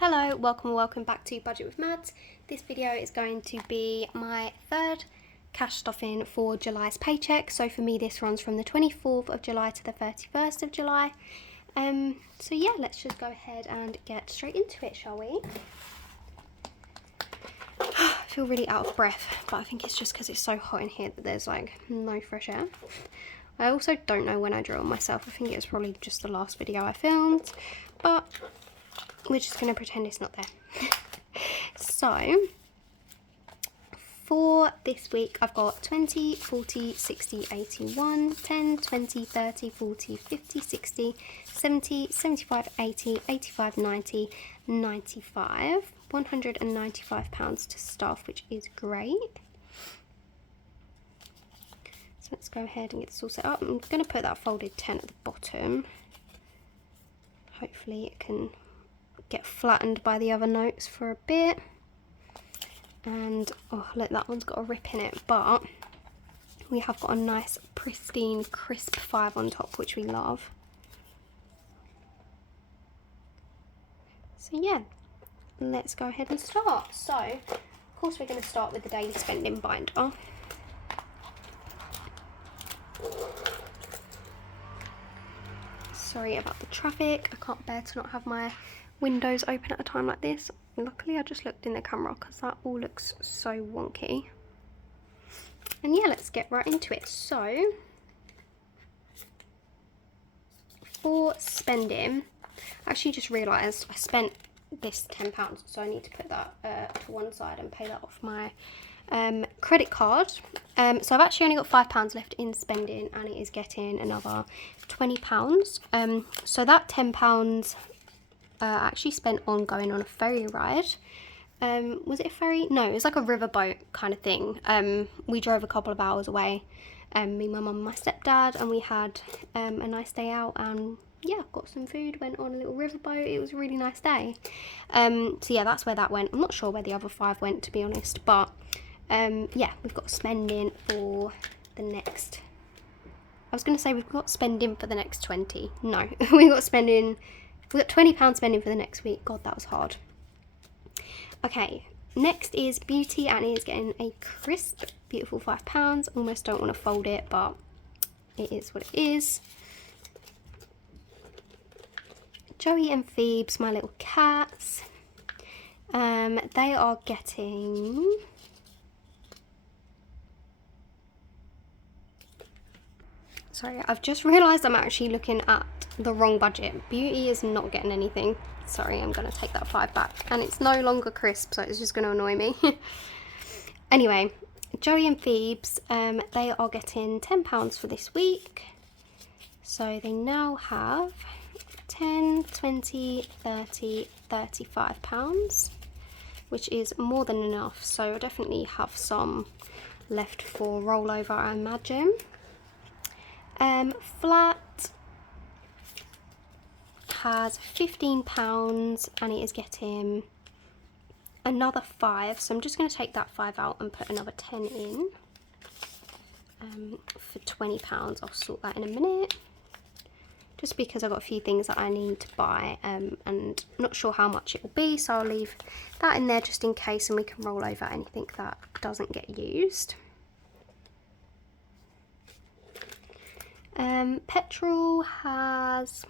Hello, welcome back to Budget with Mads. This video is going to be my third cash stuffing for July's paycheck. So for me this runs from the 24th of July to the 31st of July. So yeah, let's just go ahead and get straight into it, shall we? I feel really out of breath, but I think it's just because it's so hot in here that there's like no fresh air. I also don't know when I drew on myself. I think it's probably just the last video I filmed, but we're just going to pretend it's not there. So for this week I've got 20, 40, 60, 81, 10, 20, 30, 40, 50, 60, 70, 75, 80, 85, 90, 95, £195 to staff, which is great. So let's go ahead and get this all set up. I'm going to put that folded 10 at the bottom. Hopefully it can get flattened by the other notes for a bit. And oh look, that one's got a rip in it, but we have got a nice pristine crisp 5 on top, which we love. So yeah, let's go ahead and start. So of course we're going to start with the daily spending binder. Sorry about the traffic, I can't bear to not have my windows open at a time like this. Luckily I just looked in the camera because that all looks so wonky. And yeah, let's get right into it. So for spending, I actually just realised I spent this £10, so I need to put that to one side and pay that off my credit card. So I've actually only got £5 left in spending, and it is getting another £20. So that £10 actually spent on going on a ferry ride. Was it a ferry? No, it was like a riverboat kind of thing. We drove a couple of hours away, me, my mum and my stepdad, and we had a nice day out, and yeah, got some food, went on a little riverboat. It was a really nice day. So yeah, that's where that went. I'm not sure where the other 5 went, to be honest, but yeah, we've got spending for the next, I was going to say we've got spending for the next 20. No, we've got £20 spending for the next week. God, that was hard. Okay, next is beauty, and it is getting a crisp, beautiful £5. Almost don't want to fold it, but it is what it is. Joey and Phoebes, my little cats, they are getting sorry, I've just realised I'm actually looking at the wrong budget. Beauty is not getting anything. Sorry, I'm going to take that 5 back. And it's no longer crisp, so it's just going to annoy me. Anyway, Joey and Phoebes, they are getting £10 for this week. So they now have 10, 20, 30, £35, which is more than enough. So I definitely have some left for rollover, I imagine. Flat has £15, and it is getting another 5, so I'm just going to take that 5 out and put another 10 in. For £20, I'll sort that in a minute, just because I've got a few things that I need to buy, and I'm not sure how much it will be, so I'll leave that in there just in case, and we can roll over anything that doesn't get used. Petrol has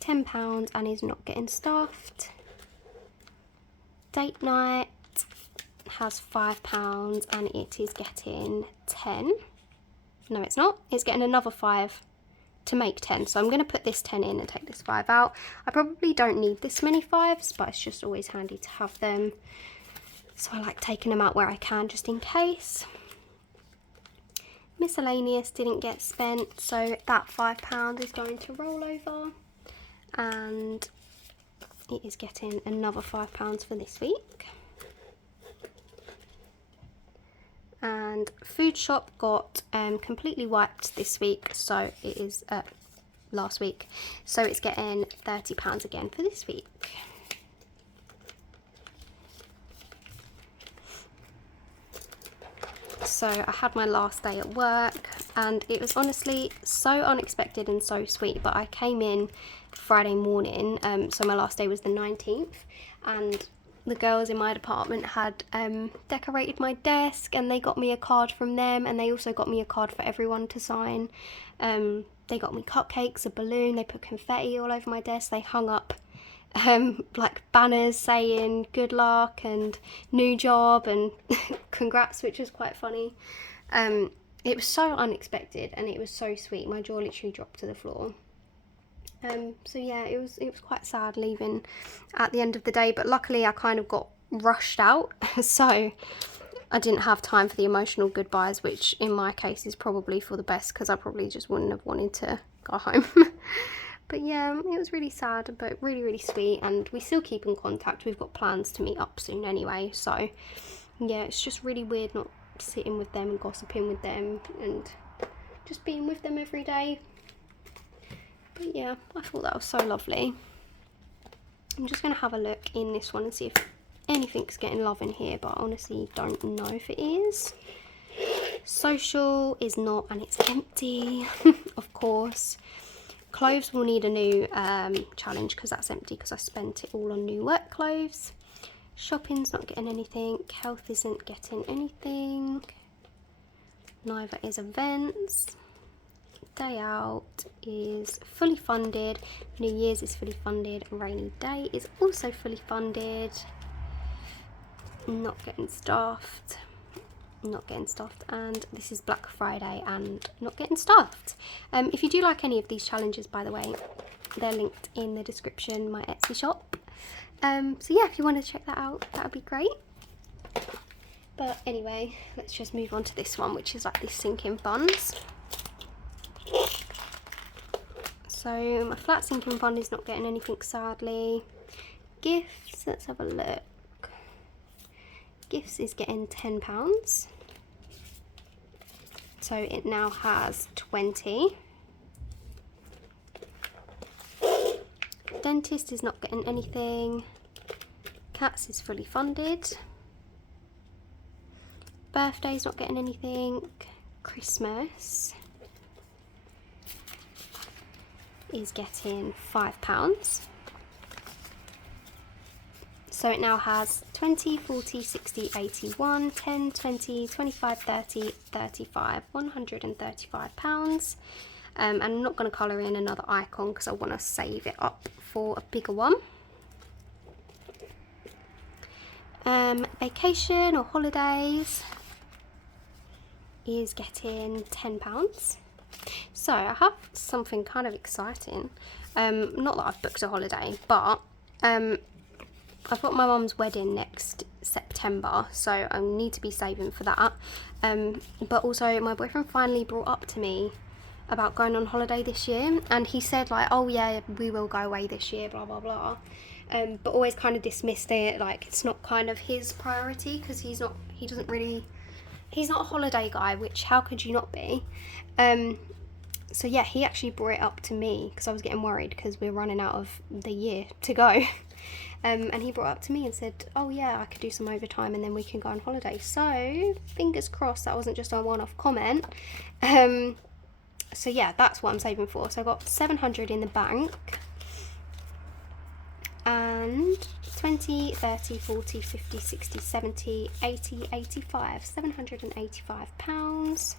£10 and is not getting stuffed. Date night has £5 and it is getting 10. No, it's not. It's getting another 5 to make 10. So I'm going to put this 10 in and take this 5 out. I probably don't need this many 5s, but it's just always handy to have them. So I like taking them out where I can, just in case. Miscellaneous didn't get spent, so that £5 is going to roll over, and it is getting another £5 for this week. And food shop got completely wiped this week, so it is last week, so it's getting £30 again for this week. So I had my last day at work, and it was honestly so unexpected and so sweet, but I came in Friday morning, so my last day was the 19th, and the girls in my department had decorated my desk, and they got me a card from them, and they also got me a card for everyone to sign. They got me cupcakes, a balloon, they put confetti all over my desk, they hung up like banners saying good luck and new job and congrats, which was quite funny. It was so unexpected and it was so sweet. My jaw literally dropped to the floor. So yeah, it was quite sad leaving at the end of the day, but luckily I kind of got rushed out so I didn't have time for the emotional goodbyes, which in my case is probably for the best, because I probably just wouldn't have wanted to go home. But yeah, it was really sad, but really, really sweet, and we still keep in contact. We've got plans to meet up soon anyway, so yeah, it's just really weird not sitting with them and gossiping with them and just being with them every day. But yeah, I thought that was so lovely. I'm just going to have a look in this one and see if anything's getting love in here, but I honestly don't know if it is. Social is not, and it's empty, of course. Clothes will need a new challenge because that's empty because I spent it all on new work clothes. Shopping's not getting anything. Health isn't getting anything. Neither is events. Day out is fully funded. New Year's is fully funded. Rainy day is also fully funded. Not getting staffed. Not getting stuffed, and this is Black Friday and not getting stuffed. If you do like any of these challenges, by the way, they're linked in the description, my Etsy shop. So yeah, if you want to check that out, that would be great. But anyway, let's just move on to this one, which is like these sinking buns. So my flat sinking bun is not getting anything, sadly. Gifts, let's have a look. Gifts is getting £10, so it now has 20. Dentist is not getting anything. Cats is fully funded. Birthday's not getting anything. Christmas is getting £5. So it now has 20, 40, 60, 81, 10, 20, 25, 30, 35, £135. And I'm not going to colour in another icon because I want to save it up for a bigger one. Vacation or holidays is getting £10. So I have something kind of exciting. Not that I've booked a holiday, but I've got my mum's wedding next September, so I need to be saving for that. But also my boyfriend finally brought up to me about going on holiday this year, and he said like, oh yeah, we will go away this year, blah blah blah. But always kind of dismissed it, like it's not kind of his priority because he's not a holiday guy, which how could you not be? So yeah, he actually brought it up to me because I was getting worried because we're running out of the year to go. And he brought it up to me and said, oh yeah, I could do some overtime and then we can go on holiday. So fingers crossed that wasn't just a one-off comment. So yeah, that's what I'm saving for. So I got 700 in the bank, and 20, 30, 40, 50, 60, 70, 80, 85, £785.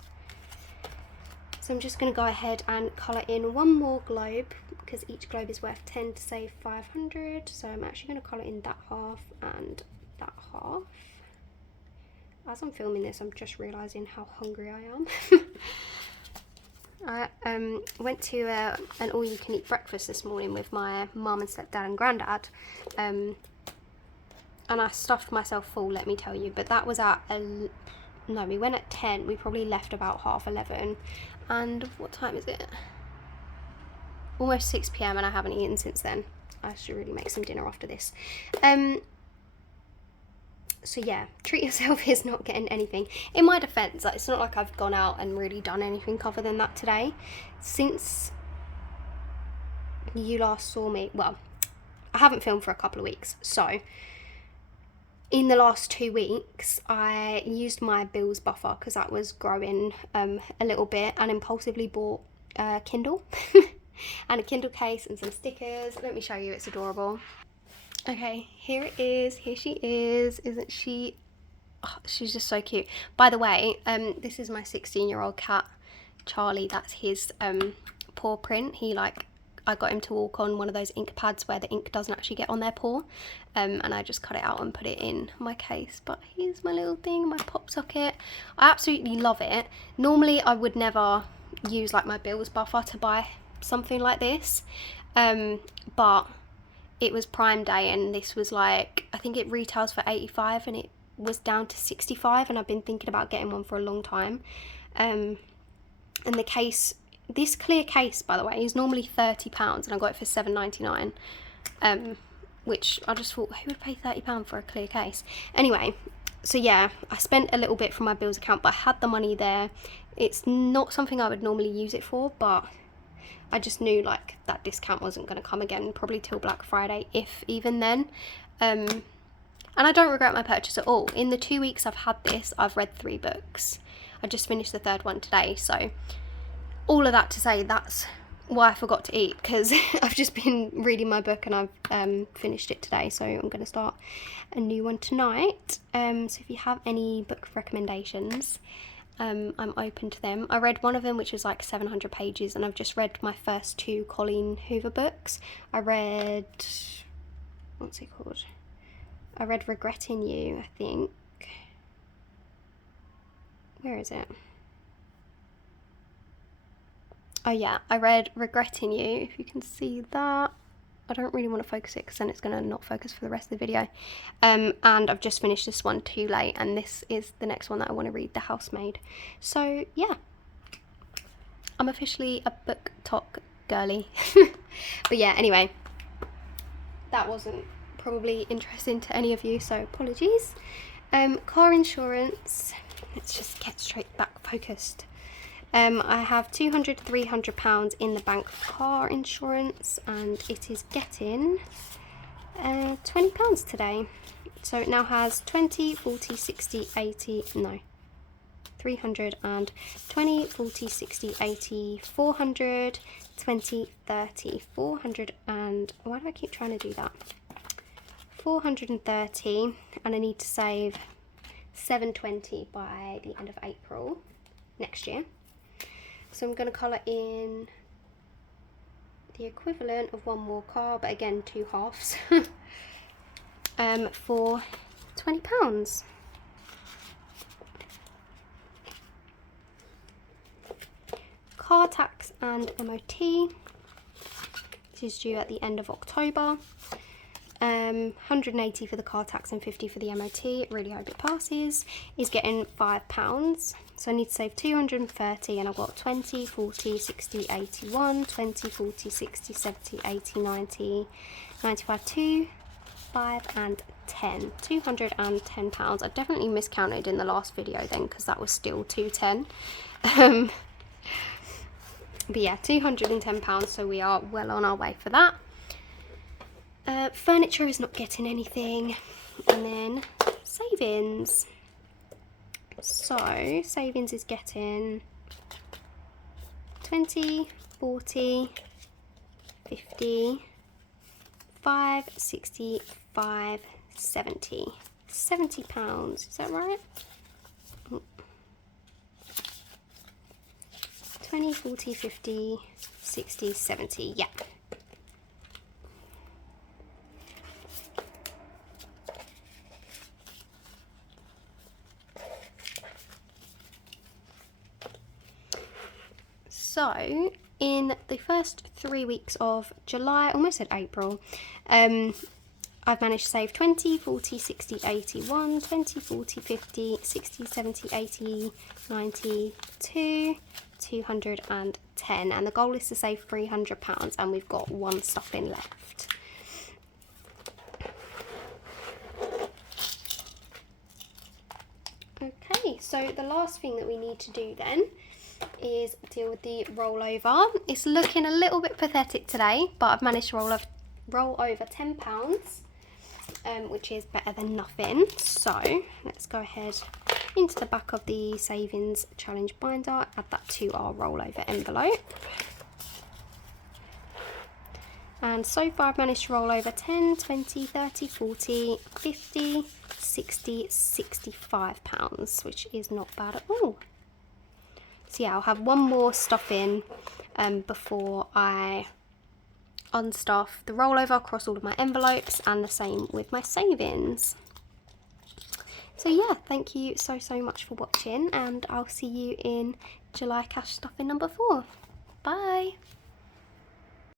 So I'm just going to go ahead and colour in one more globe because each globe is worth 10 to save 500. So I'm actually going to colour in that half and that half. As I'm filming this, I'm just realising how hungry I am. I went to an all-you-can-eat breakfast this morning with my mum and stepdad and granddad, and I stuffed myself full, let me tell you. But that was at no, we went at 10. We probably left about 11:30. And what time is it? Almost 6 PM, and I haven't eaten since then. I should really make some dinner after this. So yeah, treat yourself is not getting anything. In my defence, like, it's not like I've gone out and really done anything other than that today. Since you last saw me, well, I haven't filmed for a couple of weeks, so in the last 2 weeks I used my bills buffer because that was growing a little bit, and impulsively bought Kindle. and a Kindle case and some stickers. Let me show you, it's adorable. Okay, here it is. Here she is. Isn't she? Oh, she's just so cute. By the way, this is my 16-year-old cat, Charlie. That's his paw print. I got him to walk on one of those ink pads where the ink doesn't actually get on their paw, and I just cut it out and put it in my case. But here's my little thing, my pop socket. I absolutely love it. Normally I would never use like my bills buffer to buy something like this, but it was Prime Day and this was like, I think it retails for 85 and it was down to 65, and I've been thinking about getting one for a long time. And the case, this clear case, by the way, is normally £30 and I got it for £7.99, which I just thought, who would pay £30 for a clear case? Anyway, so yeah, I spent a little bit from my bills account, but I had the money there. It's not something I would normally use it for, but I just knew like that discount wasn't going to come again, probably till Black Friday, if even then. And I don't regret my purchase at all. In the 2 weeks I've had this, I've read 3 books. I just finished the 3rd one today, so all of that to say that's why I forgot to eat, because I've just been reading my book and I've finished it today, so I'm going to start a new one tonight. So if you have any book recommendations, I'm open to them. I read one of them which was like 700 pages, and I've just read my first 2 Colleen Hoover books. I read, what's it called? I read Regretting You, I think. Where is it? Oh yeah, I read Regretting You, if you can see that. I don't really want to focus it because then it's going to not focus for the rest of the video. And I've just finished this one too late, and this is the next one that I want to read, The Housemaid. So yeah, I'm officially a book talk girly. But yeah, anyway, that wasn't probably interesting to any of you, so apologies. Car insurance, let's just get straight back focused. I have £200, £300 in the bank for car insurance, and it is getting £20 today. So it now has 20, 40, 60, 80, no, 300 and 20, 40, 60, 80, 400, 20, 30, 400 and, why do I keep trying to do that? 430, and I need to save 720 by the end of April next year. So I'm going to colour in the equivalent of one more car, but again 2 halves, for £20. Car tax and MOT, this is due at the end of October. 180 for the car tax and 50 for the MOT, really hope it passes, is getting £5. So I need to save 230, and I've got 20, 40, 60, 81, 20, 40, 60, 70, 80, 90, 95, 2, 5 and 10. £210. I definitely miscounted in the last video then, because that was still 210. But yeah, £210, so we are well on our way for that. Furniture is not getting anything, and then savings. So savings is getting 20, 40, 50, 5, 65, 70. £70, is that right? 20, 40, 50, 60, 70, yeah. So in the first 3 weeks of July, almost said April, I've managed to save 20, 40, 60, 81, 20, 40, 50, 60, 70, 80, 92, 210, and the goal is to save £300, and we've got 1 stuffing left. Okay, so the last thing that we need to do then is deal with the rollover. It's looking a little bit pathetic today, but I've managed to roll over £10, which is better than nothing. So let's go ahead into the back of the savings challenge binder, add that to our rollover envelope. And so far I've managed to roll over 10, 20, 30, 40, 50, 60, 65 pounds, which is not bad at all. So yeah, I'll have one more stuff in before I unstuff the rollover across all of my envelopes, and the same with my savings. So yeah, thank you so much for watching, and I'll see you in July cash stuffing number 4. Bye!